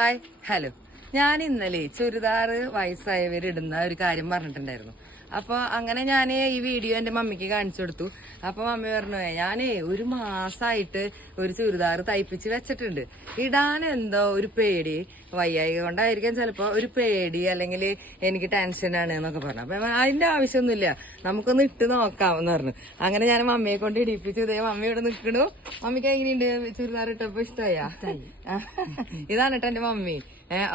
Hi hello. ഞാൻ ഇന്നലെ ചുരിദാർ വയസ്സായവരിടുന്ന ഒരു കാര്യം പറഞ്ഞിട്ടുണ്ടായിരുന്നു. അപ്പൊ അങ്ങനെ ഞാൻ ഈ വീഡിയോ എന്റെ മമ്മിക്ക് കാണിച്ചു കൊടുത്തു. അപ്പൊ മമ്മി പറഞ്ഞു, ഞാനേ ഒരു മാസമായിട്ട് ഒരു ചുരിദാർ തയ്പ്പിച്ച് വെച്ചിട്ടുണ്ട്. ഇടാൻ എന്തോ ഒരു പേടി, വയ്യായിക കൊണ്ടായിരിക്കാം ചിലപ്പോ, ഒരു പേടി അല്ലെങ്കിൽ എനിക്ക് ടെൻഷനാണ് എന്നൊക്കെ പറഞ്ഞു. അപ്പൊ അതിന്റെ ആവശ്യമൊന്നുമില്ല, നമുക്കൊന്ന് ഇട്ട് നോക്കാമെന്ന് പറഞ്ഞു. അങ്ങനെ ഞാൻ മമ്മിയെ കൊണ്ട് ഇടിപ്പിച്ചു. ഇതേ മമ്മി ഇവിടെ നിൽക്കണു. മമ്മിക്ക് എങ്ങനെയുണ്ട് ചുരിദാർ ഇട്ടപ്പോ? ഇഷ്ടമായാ? ഇതാണ് കേട്ടോ എന്റെ മമ്മി.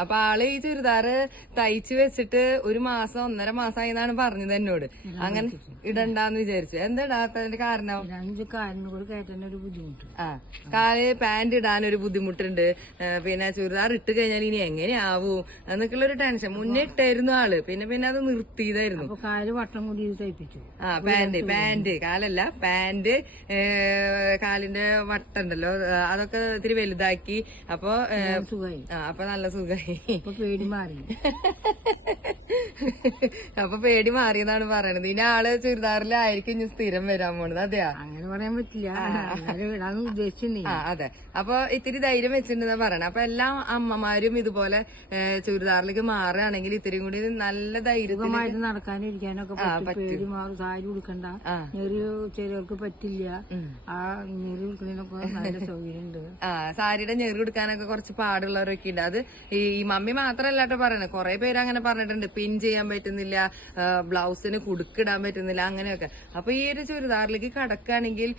അപ്പൊ ആള് ഈ ചുരിദാറ് തയ്ച്ചു വെച്ചിട്ട് ഒരു മാസം 1.5 മാസമായി എന്നാണ് പറഞ്ഞത് എന്നോട്. അങ്ങനെ ഇടണ്ടാന്ന് വിചാരിച്ചു. എന്താ ഇടാത്തതിന്റെ കാരണം? കാല് പാന്റ് ഇടാൻ ഒരു ബുദ്ധിമുട്ടുണ്ട്, പിന്നെ ചുരിദാർ ഇട്ട് കഴിഞ്ഞാൽ ഇനി എങ്ങനെയാവൂ എന്നൊക്കെയുള്ള ഒരു ടെൻഷൻ. മുന്നേ ഇട്ടായിരുന്നു ആള്, പിന്നെ അത് നിർത്തിയതായിരുന്നു. കാല് വട്ടം കൂടി തയ്പ്പിച്ചു. പാന്റ് കാലല്ല, പാന്റ് കാലിന്റെ വട്ടുണ്ടല്ലോ അതൊക്കെ ഇത്തിരി വലുതാക്കി. അപ്പൊ സുഖമായി. അപ്പൊ നല്ല സുഖമായി. പേടി മാറി. അപ്പൊ പേടി മാറിയെന്നാണ് പറയണത്. ഇനി ആള് ചുരിദാറിലായിരിക്കും ഇനി സ്ഥിരം വരാൻ പോണത്. അതെയാ? അങ്ങനെ പറയാൻ പറ്റില്ല, ഇടാന്ന് ഉദ്ദേശിച്ചു. അതെ. അപ്പൊ ഇത്തിരി ധൈര്യം വെച്ചിട്ടുണ്ടെന്നാ പറയണേ. അപ്പൊ എല്ലാ അമ്മമാരും ഇതുപോലെ ചുരിദാറിലേക്ക് മാറുകയാണെങ്കിൽ ഇത്തിരി കൂടി നല്ല ധൈര്യമായിട്ട് നടക്കാനും ഇരിക്കാനൊക്കെ പേടി മാറും. സാരി ഉടുക്കണ്ട, നെറി ചിലർക്ക് പറ്റില്ല. ആ നെറി ഉടുക്കുന്നതിനൊക്കെ നല്ല സൗകര്യം ഉണ്ട്. സാരിയുടെ ഞെറി ഉടുക്കാനൊക്കെ കുറച്ച് പാടുള്ളവരൊക്കെ ഉണ്ട്. അത് ഈ മമ്മി മാത്രല്ല കേട്ടോ പറയണത്, കുറെ പേര് അങ്ങനെ പറഞ്ഞിട്ടുണ്ട്. പിൻ ചെയ്യാൻ പറ്റുന്നില്ല, ബ്ലൗസിന് കുടുക്കിടാൻ പറ്റുന്നില്ല, അങ്ങനെയൊക്കെ. അപ്പൊ ഈ ഒരു ചുരിദാറിലേക്ക് കടക്കുകയാണെങ്കിൽ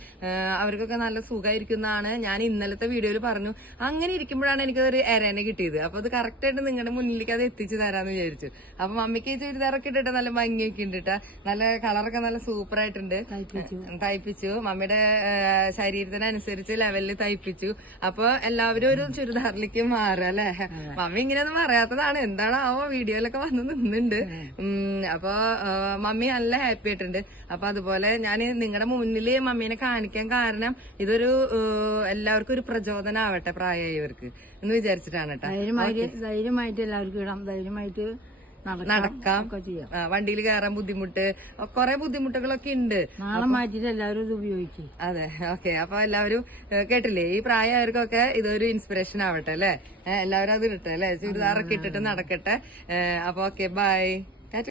അവർക്കൊക്കെ നല്ല സുഖമായിരിക്കുന്നതാണ് ഞാൻ ഇന്നലത്തെ വീഡിയോയിൽ പറഞ്ഞു. അങ്ങനെ ഇരിക്കുമ്പോഴാണ് എനിക്ക് ഒരു എരനെ കിട്ടിയത്. അപ്പൊ അത് കറക്റ്റ് ആയിട്ട് നിങ്ങളുടെ മുന്നിലേക്ക് അത് എത്തിച്ചു തരാന്ന് വിചാരിച്ചു. അപ്പൊ മമ്മിക്ക് ഈ ചുരിദാറൊക്കെ ഇട്ടിട്ട് നല്ല ഭംഗിയൊക്കെ ഉണ്ട് കേട്ടാ. നല്ല കളറൊക്കെ നല്ല സൂപ്പർ ആയിട്ടുണ്ട്. തയ്പ്പിച്ചു മമ്മിയുടെ ശരീരത്തിനനുസരിച്ച് ലെവലിൽ തയ്പ്പിച്ചു. അപ്പൊ എല്ലാവരും ഒരു ചുരിദാറിലേക്ക് മാറുക അല്ലെ. മമ്മി ഇങ്ങനെയൊന്നും പറയാത്തതാണ്, എന്താണാവോ വീഡിയോയിലൊക്കെ വന്ന് നിന്നുണ്ട്. അപ്പൊ മമ്മി നല്ല ഹാപ്പി ആയിട്ടുണ്ട്. അപ്പൊ അതുപോലെ ഞാൻ നിങ്ങളുടെ മുന്നിൽ മമ്മീനെ കാണിക്കാൻ കാരണം ഇതൊരു എല്ലാവർക്കും ഒരു പ്രചോദനമാവട്ടെ പ്രായമായവർക്ക് എന്ന് വിചാരിച്ചിട്ടാണ് കേട്ടോ. ധൈര്യമായിട്ട് എല്ലാവർക്കും ഇടാം, ധൈര്യമായിട്ട് നടക്കാം. വണ്ടിയിൽ കയറാൻ ബുദ്ധിമുട്ട്, കുറെ ബുദ്ധിമുട്ടുകളൊക്കെ ഉണ്ട്. നാളെ മാറ്റിട്ട് എല്ലാവരും ഇത് ഉപയോഗിക്കും. അതെ, ഓക്കെ. അപ്പൊ എല്ലാവരും കേട്ടില്ലേ, ഈ പ്രായമായവർക്കൊക്കെ ഇതൊരു ഇൻസ്പിറേഷൻ ആവട്ടെ അല്ലെ. എല്ലാവരും അത് ഇട്ടെ അല്ലെ, ചുരിദാറൊക്കെ ഇട്ടിട്ട് നടക്കട്ടെ. അപ്പൊ ഓക്കെ, ബൈ.